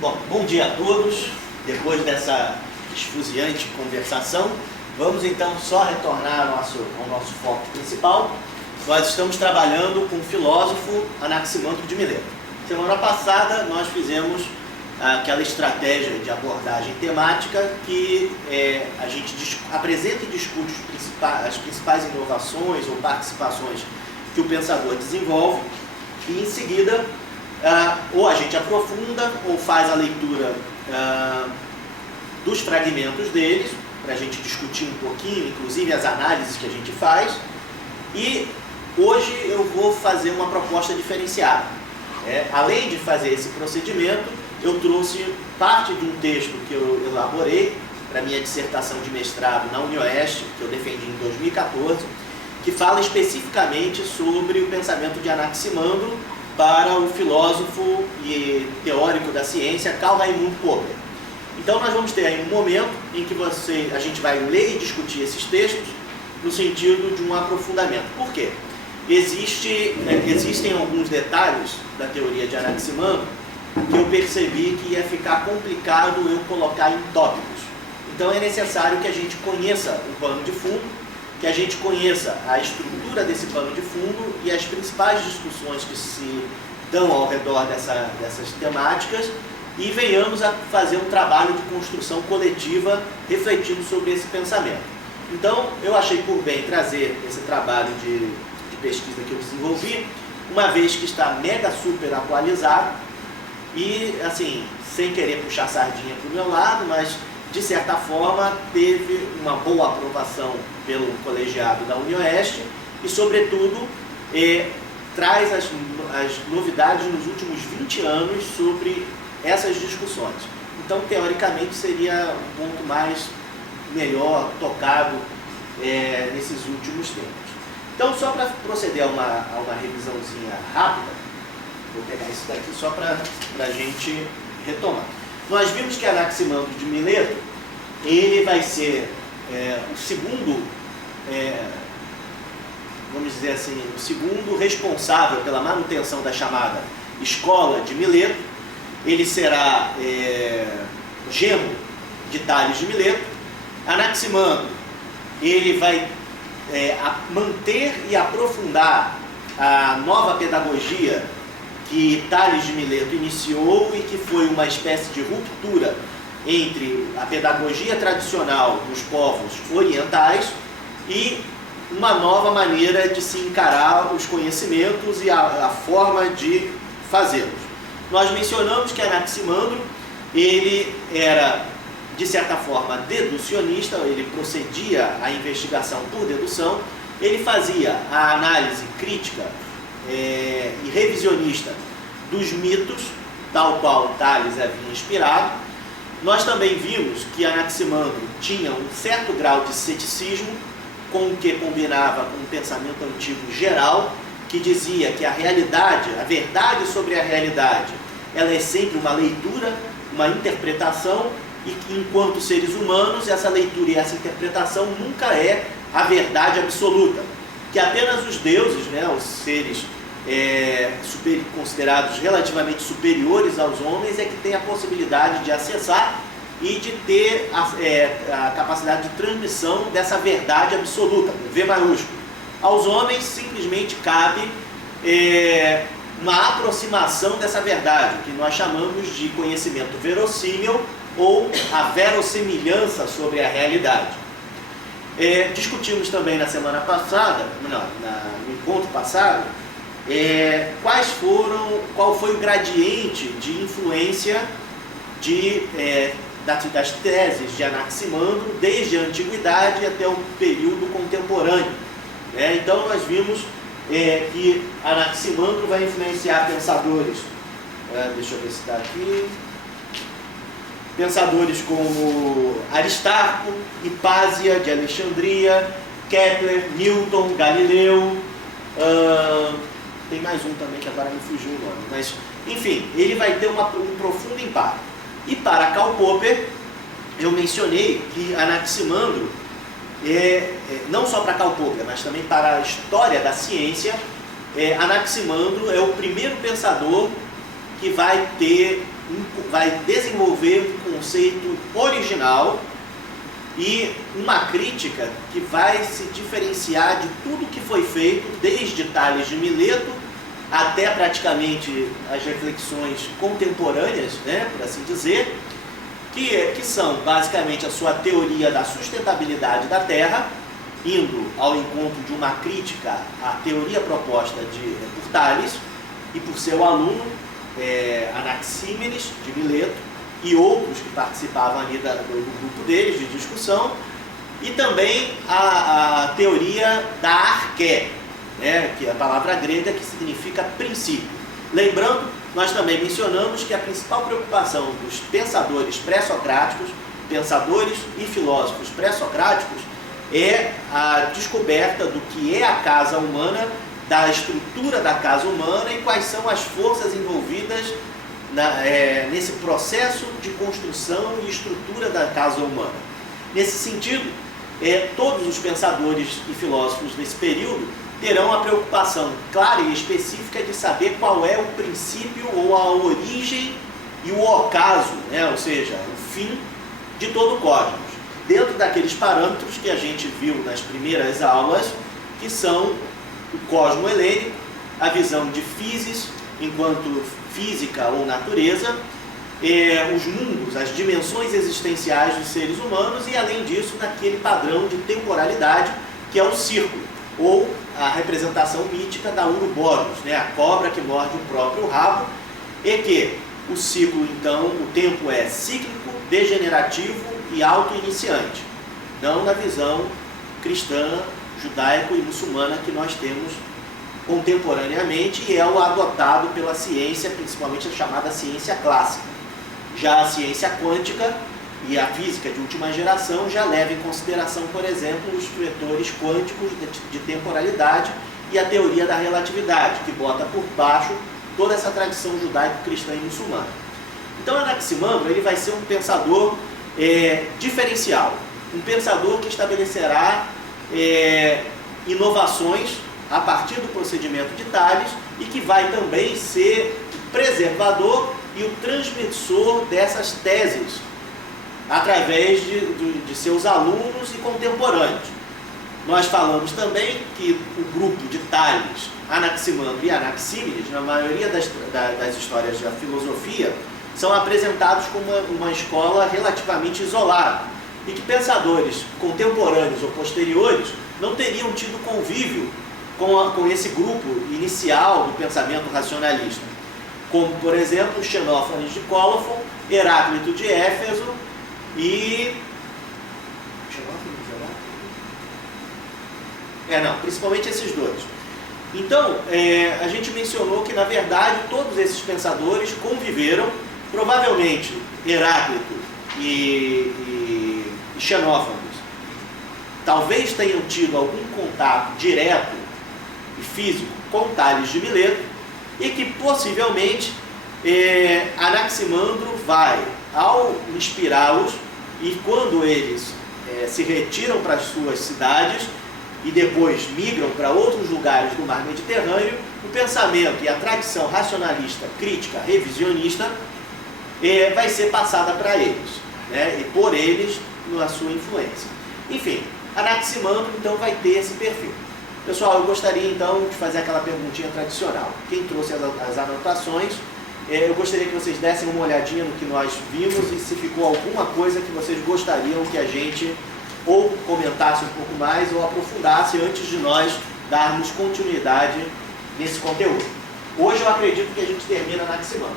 Bom, bom dia a todos. Depois dessa esfuziante conversação, vamos então só retornar ao nosso foco principal. Nós estamos trabalhando com o filósofo Anaximandro de Mileto. Semana passada nós fizemos aquela estratégia de abordagem temática que a gente apresenta e discute as principais inovações ou participações que o pensador desenvolve e em seguida ou a gente aprofunda ou faz a leitura dos fragmentos deles, para a gente discutir um pouquinho, inclusive as análises que a gente faz. E hoje eu vou fazer uma proposta diferenciada. Além de fazer esse procedimento, eu trouxe parte de um texto que eu elaborei para minha dissertação de mestrado na UniOeste, que eu defendi em 2014, que fala especificamente sobre o pensamento de Anaximandro para o filósofo e teórico da ciência Karl Raimund Popper. Então nós vamos ter aí um momento em que a gente vai ler e discutir esses textos no sentido de um aprofundamento. Por quê? Existem alguns detalhes da teoria de Anaximandro que eu percebi que ia ficar complicado eu colocar em tópicos. Então é necessário que a gente conheça o pano de fundo, que a gente conheça a estrutura desse pano de fundo e as principais discussões que se dão ao redor dessas temáticas e venhamos a fazer um trabalho de construção coletiva refletindo sobre esse pensamento. Então, eu achei por bem trazer esse trabalho de pesquisa que eu desenvolvi, uma vez que está mega super atualizado e, assim, sem querer puxar sardinha para o meu lado, mas de certa forma teve uma boa aprovação pelo colegiado da UniOeste e, sobretudo, traz as novidades nos últimos 20 anos sobre essas discussões. Então, teoricamente, seria um ponto melhor tocado nesses últimos tempos. Então, só para proceder a uma revisãozinha rápida, vou pegar isso daqui só para a gente retomar. Nós vimos que Anaximandro de Mileto, ele vai ser o segundo, vamos dizer assim, o segundo responsável pela manutenção da chamada Escola de Mileto. Ele será genro de Tales de Mileto. Anaximandro, ele vai manter e aprofundar a nova pedagogia que Tales de Mileto iniciou e que foi uma espécie de ruptura entre a pedagogia tradicional dos povos orientais e uma nova maneira de se encarar os conhecimentos e a forma de fazê-los. Nós mencionamos que Anaximandro, ele era, de certa forma, deducionista, ele procedia à investigação por dedução, ele fazia a análise crítica e revisionista dos mitos, tal qual Tales havia inspirado. Nós também vimos que Anaximandro tinha um certo grau de ceticismo, com o que combinava com um pensamento antigo geral, que dizia que a realidade, a verdade sobre a realidade, ela é sempre uma leitura, uma interpretação, e que enquanto seres humanos, essa leitura e essa interpretação nunca é a verdade absoluta, que apenas os deuses, os seres considerados relativamente superiores aos homens, é que têm a possibilidade de acessar e de ter a capacidade de transmissão dessa verdade absoluta, com V maiúsculo. Aos homens simplesmente cabe uma aproximação dessa verdade, que nós chamamos de conhecimento verossímil ou a verossimilhança sobre a realidade. Discutimos também na semana passada, no encontro passado, qual foi o gradiente de influência das teses de Anaximandro desde a antiguidade até o período contemporâneo. Então nós vimos que Anaximandro vai influenciar pensadores, deixa eu ver se está aqui, pensadores como Aristarco, Hipásia de Alexandria, Kepler, Newton, Galileu, tem mais um também que agora me fugiu o nome, mas enfim, ele vai ter um profundo impacto. E para Karl Popper, eu mencionei que Anaximandro, não só para Karl Popper, mas também para a história da ciência, Anaximandro é o primeiro pensador que vai ter vai desenvolver um conceito original e uma crítica que vai se diferenciar de tudo que foi feito, desde Tales de Mileto até praticamente as reflexões contemporâneas, né, por assim dizer, que são basicamente a sua teoria da sustentabilidade da Terra, indo ao encontro de uma crítica à teoria proposta por Tales e por seu aluno Anaxímenes de Mileto e outros que participavam ali do grupo deles de discussão, e também a teoria da arqué, né, que é a palavra grega que significa princípio. Lembrando, nós também mencionamos que a principal preocupação dos pensadores pré-socráticos, pensadores e filósofos pré-socráticos, é a descoberta do que é a casa humana, da estrutura da casa humana e quais são as forças envolvidas nesse processo de construção e estrutura da casa humana. Nesse sentido, todos os pensadores e filósofos desse período terão a preocupação clara e específica de saber qual é o princípio ou a origem e o ocaso, né? Ou seja, o fim de todo o cosmos, dentro daqueles parâmetros que a gente viu nas primeiras aulas, que são o cosmo helênico, a visão de physis enquanto física ou natureza, os mundos, as dimensões existenciais dos seres humanos e, além disso, naquele padrão de temporalidade que é o círculo, ou a representação mítica da Ouroboros, né, a cobra que morde o próprio rabo, e que o ciclo, então, o tempo é cíclico, degenerativo e auto-iniciante, não na visão cristã, judaico e muçulmana que nós temos contemporaneamente, e é o adotado pela ciência, principalmente a chamada ciência clássica. Já a ciência quântica e a física de última geração já leva em consideração, por exemplo, os vetores quânticos de temporalidade e a teoria da relatividade, que bota por baixo toda essa tradição judaico-cristã e muçulmana. Então, Anaximandro ele vai ser um pensador diferencial, um pensador que estabelecerá inovações a partir do procedimento de Tales e que vai também ser o preservador e o transmissor dessas teses através de seus alunos e contemporâneos. Nós falamos também que o grupo de Tales, Anaximandro e Anaxímenes, na maioria das histórias da filosofia, são apresentados como uma escola relativamente isolada e que pensadores contemporâneos ou posteriores não teriam tido convívio com esse grupo inicial do pensamento racionalista, como, por exemplo, Xenófanes de Cólofon, Heráclito de Éfeso e... principalmente esses dois. Então, a gente mencionou que, na verdade, todos esses pensadores conviveram, provavelmente Heráclito e Xenófanes talvez tenham tido algum contato direto e físico com Tales de Mileto, e que possivelmente Anaximandro vai, ao inspirá-los, e quando eles se retiram para as suas cidades e depois migram para outros lugares do mar Mediterrâneo, o pensamento e a tradição racionalista, crítica, revisionista vai ser passada para eles, né? E por eles na sua influência. Enfim, Anaximandro então vai ter esse perfil. Pessoal, eu gostaria então de fazer aquela perguntinha tradicional. Quem trouxe as anotações, eu gostaria que vocês dessem uma olhadinha no que nós vimos e se ficou alguma coisa que vocês gostariam que a gente ou comentasse um pouco mais ou aprofundasse antes de nós darmos continuidade nesse conteúdo. Hoje eu acredito que a gente termina Anaximandro.